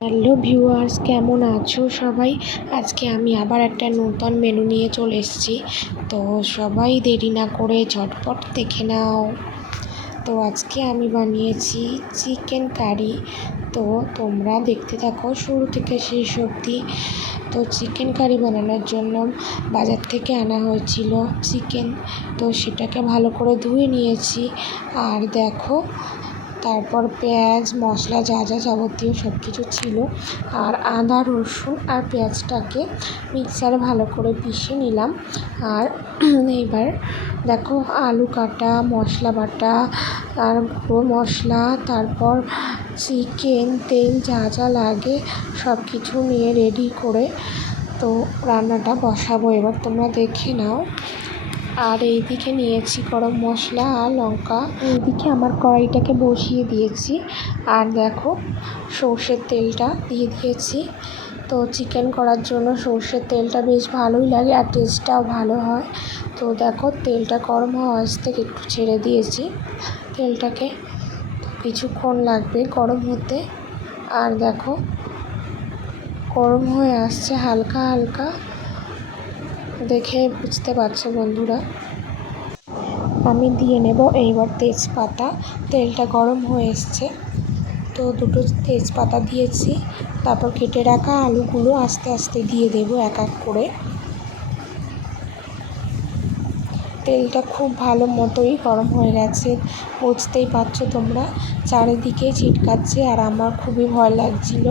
Hello viewers, কেমন আছো সবাই? আজকে আমি আবার একটা নতুন মেনু নিয়ে চলে এসেছি। তো সবাই দেরি না করে ঝটপট দেখে নাও। তো আজকে আমি বানিয়েছি চিকেন কারি। তো তোমরা দেখতে থাকো শুরু থেকে শেষ অবধি। তো চিকেন কারি বানানোর জন্য বাজার থেকে আনা হয়েছিল চিকেন। তো সেটাকে ভালো করে ধুয়ে নিয়েছি। আর দেখো, তারপর পেঁয়াজ, মশলা যা যা যাবতীয় সব কিছু ছিল, আর আদা, রসুন আর পেঁয়াজটাকে মিক্সারে ভালো করে পিষে নিলাম। আর এবার দেখো, আলু কাটা, মশলা বাটা আর গুঁড়ো মশলা, তারপর চিকেন, তেল যা যা লাগে সব কিছু নিয়ে রেডি করে তো রান্নাটা বসাবো। এবার তোমরা দেখে নাও। আর এইদিকে নিয়েছি গরম মশলা আর লঙ্কা। এইদিকে আমার কড়াইটাকে বসিয়ে দিয়েছি। আর দেখো, সর্ষের তেলটা দিয়ে দিয়েছি। তো চিকেন করার জন্য সর্ষের তেলটা বেশ ভালোই লাগে আর টেস্টটাও ভালো হয়। তো দেখো, তেলটা গরম হওয়া থেকে একটু ছেড়ে দিয়েছি তেলটাকে। কিছুক্ষণ লাগবে গরম হতে। আর দেখো, গরম হয়ে আসছে হালকা হালকা, দেখে বুঝতে পারছো বন্ধুরা। আমি দিয়ে নেব এইবার তেজপাতা। তেলটা গরম হয়ে এসছে, তো দুটো তেজপাতা দিয়েছি। তারপর কেটে রাখা আলুগুলো আস্তে আস্তে দিয়ে দেব এক এক করে। তেলটা খুব ভালো মতোই গরম হয়ে গেছে, বুঝতেই পারছো তোমরা। চারিদিকে ছিটকাচ্ছে আর আমার খুবই ভয় লাগছিল।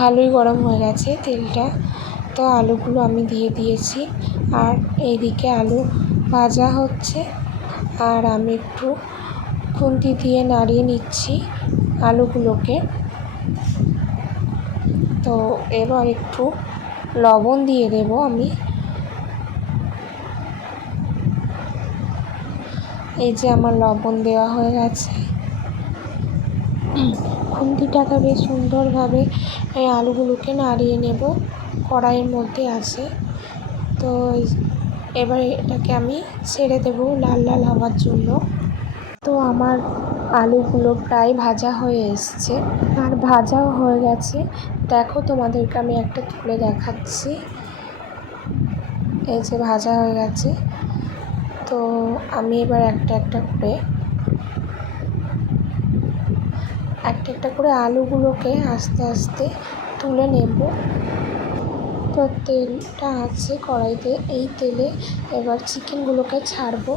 ভালোই গরম হয়ে গেছে তেলটা। তো আলুগুলো আমি দিয়ে দিয়েছি। আর এইদিকে আলু ভাজা হচ্ছে, আর আমি একটু খুন্তি দিয়ে নাড়িয়ে নিচ্ছি আলুগুলোকে। তো এবার একটু লবণ দিয়ে দেব আমি। এই যে আমার লবণ দেওয়া হয়ে গেছে। খুন্তিটাকে বেশ সুন্দরভাবে এই আলুগুলোকে নাড়িয়ে নেব, কড়াইয়ের মধ্যে আছে। তো এবার এটাকে আমি ছেড়ে দেব লাল লাল হওয়ার জন্য। তো আমার আলুগুলো প্রায় ভাজা হয়ে এসছে আর ভাজাও হয়ে গেছে। দেখো, তোমাদেরকে আমি একটা তুলে দেখাচ্ছি। এই যে ভাজা হয়ে গেছে। তো আমি এবার একটা একটা করে আলুগুলোকে আস্তে আস্তে তুলে নেব। তো তেলটা আছে কড়াইতে, এই তেলে এবার চিকেনগুলোকে ছাড়বো।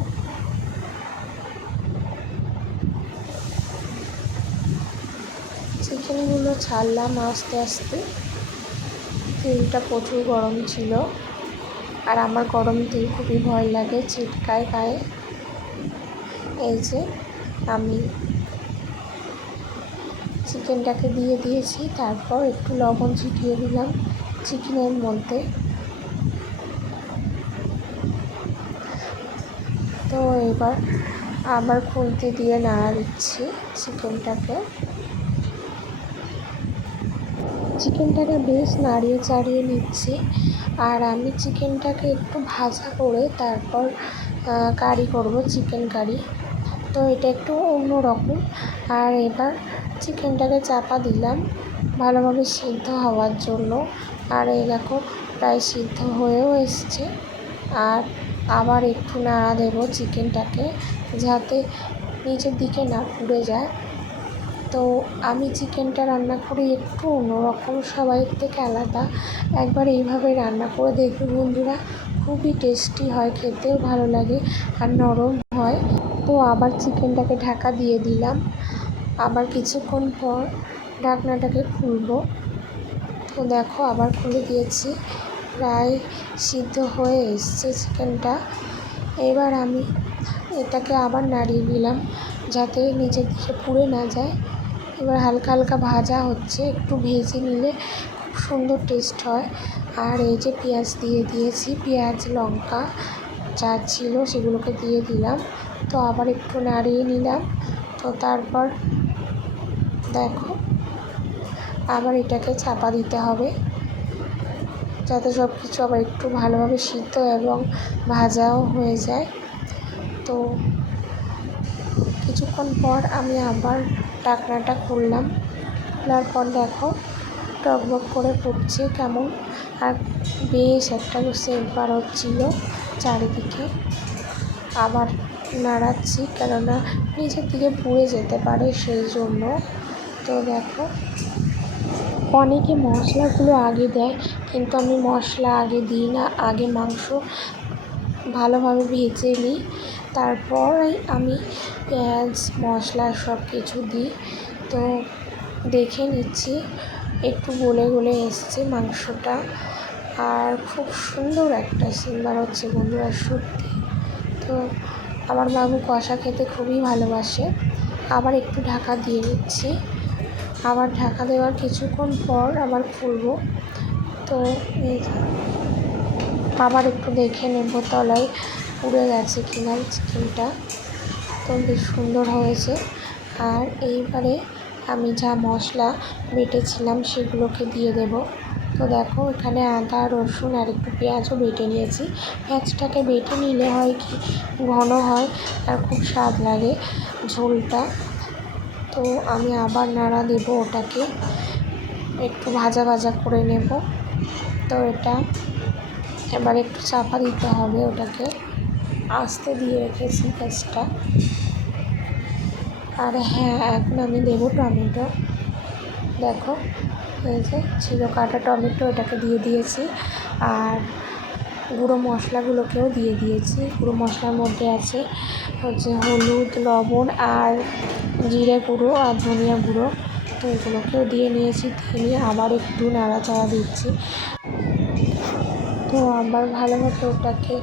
চিকেনগুলো ছাড়লাম আস্তে আস্তে। তেলটা প্রচুর গরম ছিল, আর আমার গরম তেল খুবই ভয় লাগে, ছিটকায় গায়ে। এই যে আমি চিকেনটাকে দিয়ে দিয়েছি, তারপর একটু লবণ ছিটিয়ে দিলাম চিকেনের মধ্যে। তো এবার আবার খুন্তি দিয়ে নাড়া দিচ্ছি চিকেনটাকে বেশ নাড়িয়ে চাড়িয়ে নিচ্ছি। আর আমি চিকেনটাকে একটু ভাজা করে তারপর কারি করব, চিকেন কারি। তো এটা একটু অন্য রকম। আর এবার চিকেনটাকে চাপা দিলাম ভালোভাবে সিদ্ধ হওয়ার জন্য। আর এই দেখো, প্রায় সিদ্ধ হয়েও এসছে। আর আবার একটু নাড়া দেবো চিকেনটাকে, যাতে নিচের দিকে না পুড়ে যায়। তো আমি চিকেনটা রান্না করি একটু অন্যরকম, সবাইয়ের থেকে আলাদা। একবার এইভাবে রান্না করে দেখবে বন্ধুরা, খুবই টেস্টি হয়, খেতেও ভালো লাগে আর নরম হয়। তো আবার চিকেনটাকে ঢাকা দিয়ে দিলাম। আবার কিছুক্ষণ পর ঢাকনাটাকে খুলবো। তো দেখো, আবার খুলে দিয়েছি, প্রায় সিদ্ধ হয়ে এসছে চিকেনটা। এবার আমি এটাকে আবার নাড়িয়ে নিলাম, যাতে নিচের দিকে পুড়ে না যায়। এবার হালকা হালকা ভাজা হচ্ছে, একটু ভেজে নিলে খুব সুন্দর টেস্ট হয়। আর এই যে পেঁয়াজ দিয়ে দিয়েছি, পেঁয়াজ লঙ্কা যা ছিল সেগুলোকে দিয়ে দিলাম। তো আবার একটু নাড়িয়ে নিলাম। তো তারপর দেখো, আবার এটাকে চাপা দিতে হবে, যাতে সব কিছু আবার একটু ভালোভাবে সিদ্ধ এবং ভাজাও হয়ে যায়। তো কিছুক্ষণ পর আমি আবার ঢাকনাটা খুললাম, খোলার পর দেখো টকবক করে ফুটছে কেমন, আর বেশ একটা সেন্ট বার হচ্ছিলো চারিদিকে। আবার নাড়াচ্ছি, কেননা নিচের দিকে পুড়ে যেতে পারে সেই জন্য। তো দেখো, অনেকে মশলাগুলো আগে দেয়, কিন্তু আমি মশলা আগে দিই না, আগে মাংস ভালোভাবে ভেজে নিই, তারপরই আমি পেঁয়াজ মশলা সব কিছু দিই। তো দেখে নিচ্ছি, একটু গলে গলে এসছে মাংসটা, আর খুব সুন্দর একটা সিম্বার হচ্ছে বন্ধুরা, সত্যি। তো আমার বাবু কষা খেতে খুবই ভালোবাসে। আবার একটু ঢাকা দিয়ে দিচ্ছি, আবার ঢাকা দেওয়ার কিছুক্ষণ পর আবার খুলবো। তো এই আবার একটু দেখে নেব তলায় পুড়ে গেছে কিনা চিকেনটা। তো বেশ সুন্দর হয়েছে। আর এইবারে আমি যা মশলা বেটেছিলাম সেগুলোকে দিয়ে দেব। তো দেখো, এখানে আদা রসুন আর একটু পেঁয়াজও বেটে নিয়েছি। পেঁয়াজটাকে বেটে নিলে হয় কি, ঘন হয় আর খুব স্বাদ লাগে ঝোলটা। তো আমি আবার নাড়া দেব, ওটাকে একটু ভাজা ভাজা করে নেব। তো এটা এবার একটু চাপা দিতে হবে, ওটাকে আস্তে দিয়ে রেখেছি গ্যাসটা। আর হ্যাঁ, এখন আমি দেবো টমেটো। দেখো, এই যে ছিল কাটা টমেটো, এটাকে দিয়ে দিয়েছি। আর গুঁড়ো মশলাগুলোকেও দিয়ে দিয়েছি। গুঁড়ো মশলার মধ্যে আছে হচ্ছে হলুদ, লবণ আর জিরে গুঁড়ো আর ধনিয়া গুঁড়ো। তো এগুলোকেও দিয়ে নিয়েছি, দিয়ে নিয়ে আবার একটু নাড়াচাড়া দিচ্ছি। তো আবার ভালোভাবে ওটাকে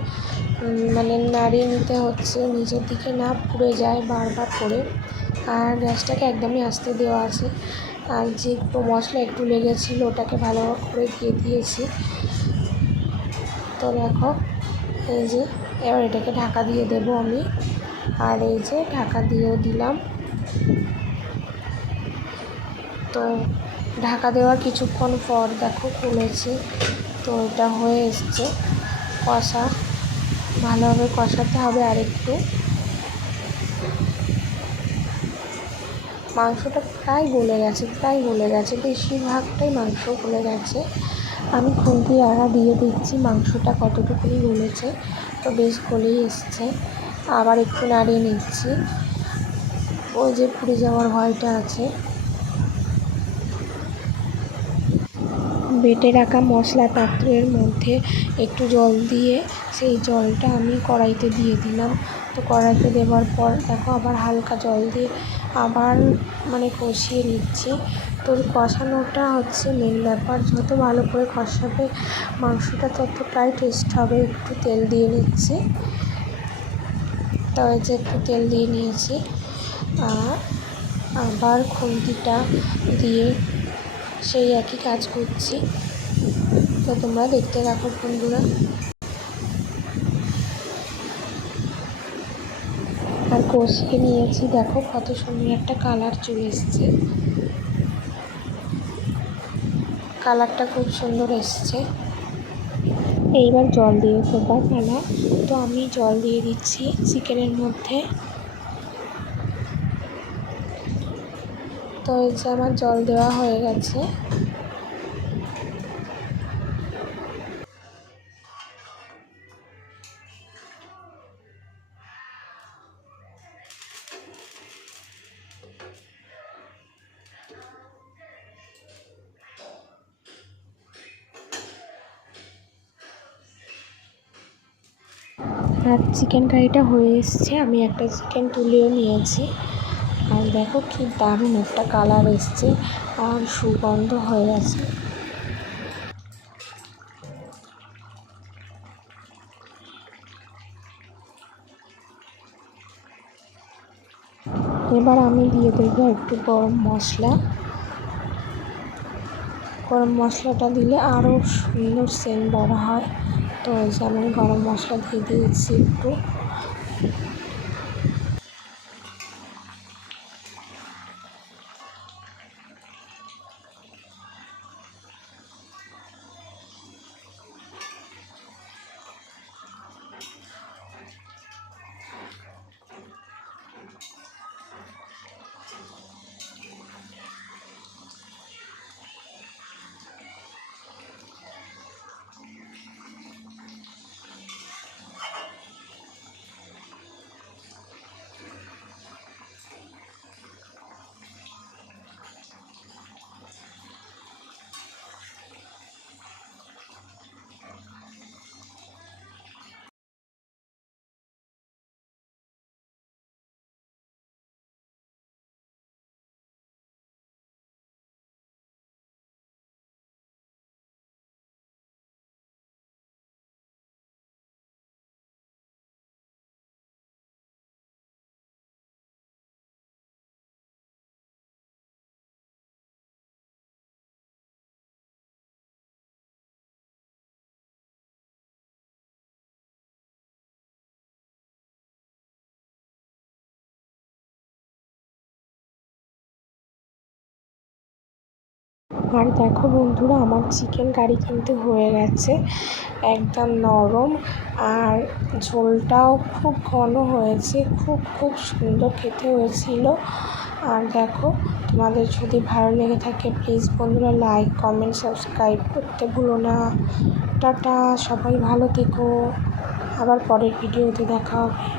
নাড়িয়ে নিতে হচ্ছে, নিচের দিকে না পুড়ে যায় বারবার করে। আর গ্যাসটাকে একদমই আস্তে দেওয়া আছে। আর যে মশলা একটু লেগেছিলো ওটাকে ভালো করে দিয়ে দিয়েছি। তো দেখো, এই যে এবার এটাকে ঢাকা দিয়ে দেবো আমি। আর এই যে ঢাকা দিয়েও দিলাম। তো ঢাকা দেওয়ার কিছুক্ষণ পর দেখো খুলেছি। তো এটা হয়ে এসছে কষা, ভালোভাবে কষাতে হবে। আর একটু মাংসটা প্রায় গলে গেছে, বেশিরভাগটাই মাংস গলে গেছে। আমি খুন্তি আড়া দিয়ে দেখছি মাংসটা কতটুকুনি গলেছে। তো বেশ গলেই এসছে। আবার একটু নাড়িয়ে নিচ্ছি, ওই যে পুড়ে যাওয়ার ভয়টা আছে। বেটে রাখা মশলা পাত্রের মধ্যে একটু জল দিয়ে সেই জলটা আমি কড়াইতে দিয়ে দিলাম। তো কড়াইতে দেওয়ার পর দেখো আবার হালকা জল দিয়ে আবার কষিয়ে নিচ্ছি। তো কষানোটা হচ্ছে মেন ব্যাপার, যত ভালো করে কষাবে মাংসটা ততটাই টেস্ট হবে। একটু তেল দিয়ে নিচ্ছি, তো এই যে একটু তেল দিয়ে নিয়েছি। আর আবার খুন্তিটা দিয়ে সেই একই কাজ করছি। তো তোমরা দেখতে থাকো বন্ধুরা। আর কষিয়ে নিয়েছি, দেখো কত সুন্দর একটা কালার চলে এসছে। কালারটা খুব সুন্দর এসছে। এইবার জল দিয়ে দেবার পালা। তো আমি জল দিয়ে দিচ্ছি চিকেনের মধ্যে। তো এই যে আমার জল দেওয়া হয়ে গেছে। আর চিকেন কারিটা হয়ে এসছে, আমি একটা চিকেন তুলেও নিয়েছি। আর দেখো কি দারুণ একটা কালার এসছে আর সুগন্ধ হয়ে গেছে। এবার আমি দিয়ে দেবো একটু গরম মশলা। গরম মশলাটা দিলে আরও সুন্দর সেন্ট বার হয়। তো যেমন গরম মশলা দিয়ে দিয়েছি একটু। আর দেখো বন্ধুরা, আমার চিকেন কারি কিন্তু হয়ে গেছে, একদম নরম, আর ঝোলটাও খুব ঘন হয়েছে, খুব খুব সুন্দর খেতে হয়েছিল। আর দেখো, তোমাদের যদি ভালো লেগে থাকে প্লিজ বন্ধুরা লাইক, কমেন্ট, সাবস্ক্রাইব করতে ভুলো না। টাটা, সবাই ভালো থেকো, আবার পরের ভিডিওতে দেখা হবে।